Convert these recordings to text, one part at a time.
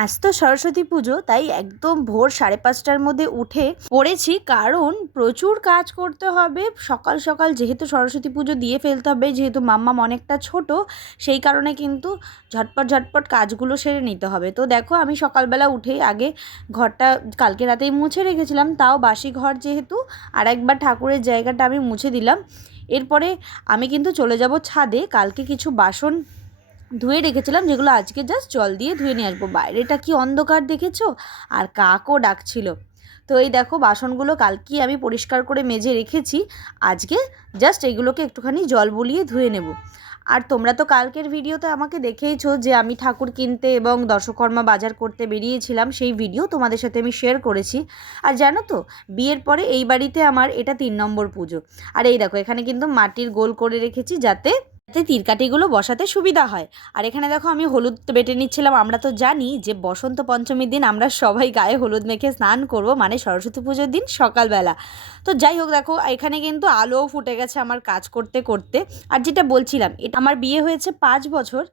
আজ তো সরস্বতী পুজো, তাই একদম ভোর 5:30টার মধ্যে উঠে পড়েছি, কারণ প্রচুর কাজ করতে হবে সকাল সকাল, যেহেতু সরস্বতী পুজো দিয়ে ফেলতে হবে, যেহেতু মাম্মাম অনেকটা ছোট, সেই কারণে কিন্তু ঝটপট ঝটপট কাজগুলো সেরে নিতে হবে। তো দেখো, আমি সকালবেলা উঠেই আগে ঘরটা কালকে রাতেই মুছে রেখেছিলাম, তাও বাসি ঘর যেহেতু, আর একবার ঠাকুরের জায়গাটা আমি মুছে দিলাম। এরপরে আমি কিন্তু চলে যাব ছাদে। কালকে কিছু বাসন ধুয়ে রেখেছিলাম, যেগুলো আজকে জাস্ট জল দিয়ে ধুয়ে নিয়ে আসবো। বাইরেটা কি অন্ধকার দেখেছো, আর কাকও ডাকছিল। তো এই দেখো, বাসনগুলো কালকেই আমি পরিষ্কার করে মেজে রেখেছি, আজকে জাস্ট এগুলোকে একটুখানি জল বুলিয়ে ধুয়ে নেব। আর তোমরা তো কালকের ভিডিওতে আমাকে দেখেইছো যে আমি ঠাকুর কিনতে এবং দশকর্মা বাজার করতে বেরিয়েছিলাম, সেই ভিডিও তোমাদের সাথে আমি শেয়ার করেছি। আর জানো তো, বিয়ের পরে এই বাড়িতে আমার এটা 3 নম্বর পুজো। আর এই দেখো, এখানে কিন্তু মাটির গোল করে রেখেছি যাতে তীরকাঠিগুলো বসাতে সুবিধা হয়। আর এখানে দেখো, আমি হলুদ বেটে নিচ্ছিলাম। আমরা তো জানি যে বসন্ত পঞ্চমীর দিন আমরা সবাই গায়ে হলুদ মেখে স্নান করব, মানে সরস্বতী পুজোর দিন সকালবেলা। তো যাই হোক, দেখো এখানে কিন্তু আলোও ফুটে গেছে আমার কাজ করতে করতে। আর যেটা বলছিলাম, এটা আমার বিয়ে হয়েছে 5 বছর,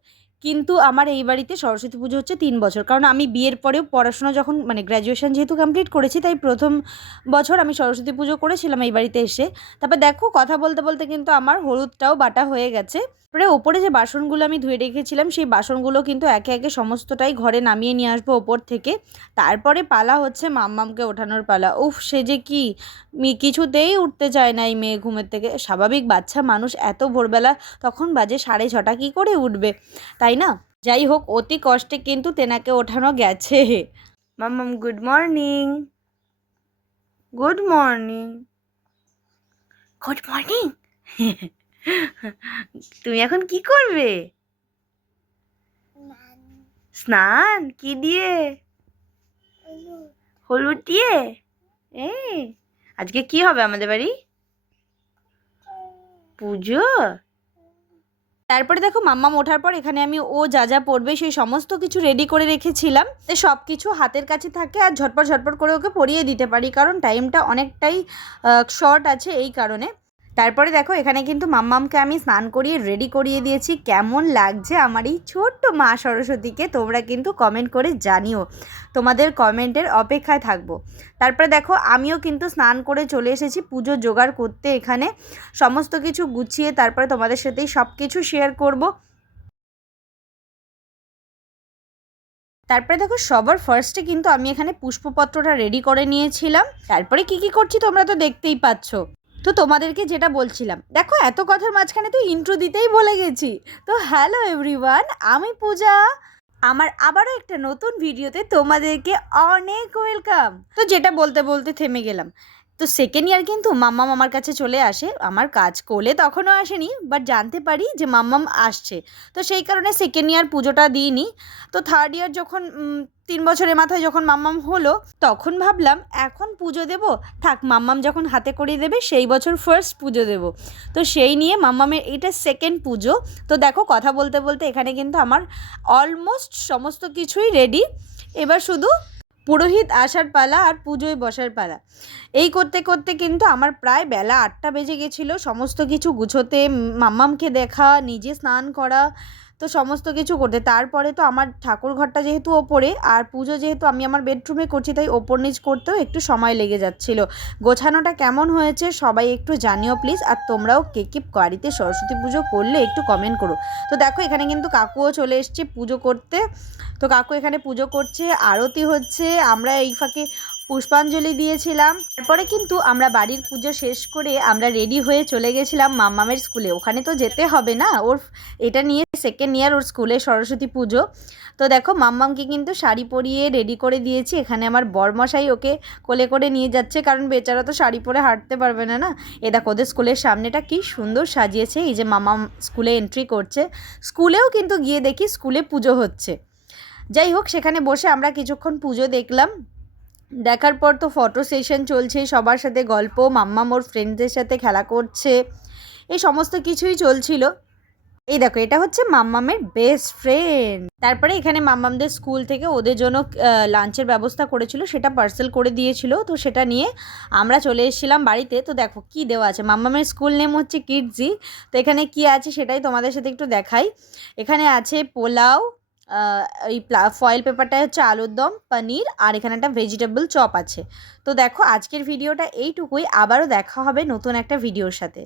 কিন্তু আমার এই বাড়িতে সরস্বতী পুজো হচ্ছে 3 বছর। কারণ আমি বিয়ের পরেও পড়াশোনা যখন, মানে গ্র্যাজুয়েশন যেহেতু কমপ্লিট করেছি, তাই প্রথম বছর আমি সরস্বতী পুজো করেছিলাম এই বাড়িতে এসে। তারপর দেখো, কথা বলতে বলতে কিন্তু আমার হলুদটাও বাটা হয়ে গেছে। তারপরে ওপরে যে বাসনগুলো আমি ধুয়ে রেখেছিলাম, সেই বাসনগুলো কিন্তু একে একে সমস্তটাই ঘরে নামিয়ে নিয়ে আসবো ওপর থেকে। তারপরে পালা হচ্ছে মাম্মামকে ওঠানোর পালা। উফ, সে যে কি কিছুতেই উঠতে চায় না এই মেয়ে ঘুমের থেকে। স্বাভাবিক বাচ্চা মানুষ এত ভোরবেলা, তখন বাজে 6:30, কী করে উঠবে, তাই না? যাই হোক, অতি কষ্টে কিন্তু তেনাকে ওঠানো গেছে। মাম্মাম, good morning. Good morning. Good morning. তুমি এখন কি করবে? স্নান কি দিয়ে? হলুদ দিয়ে। এই আজকে কি হবে আমাদের বাড়ি? পুজো। তারপরে দেখো, মাম্মাম ওঠার পর এখানে আমি ও যা যা পড়বে সেই সমস্ত কিছু রেডি করে রেখেছিলাম, সব কিছু হাতের কাছে থাকে আর ঝটপট ঝটপট করে ওকে পরিয়ে দিতে পারি, কারণ টাইমটা অনেকটাই শর্ট আছে এই কারণে। তারপরে দেখো, এখানে কিন্তু মাম্মামকে আমি স্নান করিয়ে রেডি করিয়ে দিয়েছি। কেমন লাগছে আমার এই ছোট্ট মা সরস্বতীকে, তোমরা কিন্তু কমেন্ট করে জানিও, তোমাদের কমেন্টের অপেক্ষায় থাকবো। তারপরে দেখো, আমিও কিন্তু স্নান করে চলে এসেছি পুজোর জোগাড় করতে। এখানে সমস্ত কিছু গুছিয়ে তারপরে তোমাদের সাথেই সব কিছু শেয়ার করব। তারপরে দেখো, সবার ফার্স্টে কিন্তু আমি এখানে পুষ্পপত্রটা রেডি করে নিয়েছিলাম। তারপরে কি কি করছি তোমরা তো দেখতেই পাচ্ছ। তো তোমাদেরকে যেটা বলছিলাম, দেখো এত কথার মাঝখানে তো ইন্ট্রো দিতেই ভুলে গেছি। তো হ্যালো এভরিওয়ান, আমি পূজা। আমার আবারও একটা নতুন ভিডিওতে তোমাদেরকে অনেক ওয়েলকাম। তো যেটা বলতে বলতে থেমে গেলাম। তো সেকেন্ড ইয়ার কিন্তু মাম্মাম আমার কাছে চলে আসে, আমার কাজ করলে তখনও আসেনি, বাট জানতে পারি যে মাম্মাম আসছে। তো সেই কারণে সেকেন্ড ইয়ার পুজোটা দিইনি। তো থার্ড ইয়ার যখন 3 বছরের মাথায় যখন মাম্মাম হলো, তখন ভাবলাম এখন পুজো দেব, থাক মাম্মাম যখন হাতে করিয়ে দেবে সেই বছর ফার্স্ট পুজো দেব। তো সেই নিয়ে মাম্মামের এটা সেকেন্ড পুজো। তো দেখো, কথা বলতে বলতে এখানে কিন্তু আমার অলমোস্ট সমস্ত কিছুই রেডি। এবার শুধু পুরোহিত আসার পালা আর পুজোয় বসার পালা। এই করতে করতে কিন্তু আমার প্রায় বেলা 8টা বেজে গেছিলো সমস্ত কিছু গুছোতে, মাম্মামকে দেখা, নিজে স্নান করা, তো সমস্ত কিছু করতে। তারপরে তো আমার ঠাকুর ঘরটা যেহেতু ওপরে, আর পুজো যেহেতু আমি আমার বেডরুমে করছি, তাই ওপর নিচ করতেও একটু সময় লেগে যাচ্ছিলো। গোছানোটা কেমন হয়েছে সবাই একটু জানিও প্লিজ। আর তোমরাও কে কে বাড়িতে সরস্বতী পুজো করলে একটু কমেন্ট করো। তো দেখো, এখানে কিন্তু কাকুও চলে এসছে পুজো করতে। তো কাকু এখানে পুজো করছে, আরতি হচ্ছে, আমরা এই ফাঁকে পুষ্পাঞ্জলি দিয়েছিলাম। তারপরে কিন্তু আমরা বাড়ির পুজো শেষ করে আমরা রেডি হয়ে চলে গেছিলাম মাম্মামের স্কুলে। ওখানে তো যেতে হবে না, ওর এটা নিয়ে সেকেন্ড ইয়ার ওর স্কুলে সরস্বতী পুজো। তো দেখো, মাম্মামকে কিন্তু শাড়ি পরিয়ে রেডি করে দিয়েছি। এখানে আমার বরমশাই ওকে কোলে করে নিয়ে যাচ্ছে, কারণ বেচারা তো শাড়ি পরে হাঁটতে পারবে না। না, এ দেখো ওদের স্কুলের সামনেটা কি সুন্দর সাজিয়েছে। এই যে মাম্মাম স্কুলে এন্ট্রি করছে, স্কুলেও কিন্তু গিয়ে দেখি স্কুলে পুজো হচ্ছে। যাই হোক, সেখানে বসে আমরা কিছুক্ষণ পুজো দেখলাম। দেখার পর তো ফটো সেশন চলছে, সবার সাথে গল্প, মাম্মাম ওর ফ্রেন্ডদের সাথে খেলা করছে, এই সমস্ত কিছুই চলছিল। এই দেখো, এটা হচ্ছে মাম্মামের বেস্ট ফ্রেন্ড। তারপরে এখানে মাম্মামদের স্কুল থেকে ওদের জন্য লাঞ্চের ব্যবস্থা করেছিল, সেটা পার্সেল করে দিয়েছিল। তো সেটা নিয়ে আমরা চলে এসেছিলাম বাড়িতে। তো দেখো কি দেওয়া আছে, মাম্মামের স্কুল নেম হচ্ছে কিডজি। তো এখানে কি আছে সেটাই তোমাদের সাথে একটু দেখাই। এখানে আছে পোলাও, এই ফয়েল পেপারটায় হচ্ছে আলুর দম, পনির, আর এখানে একটা ভেজিটেবল চপ আছে। তো দেখো আজকের ভিডিওটা এইটুকুই, আবারও দেখা হবে নতুন একটা ভিডিওর সাথে।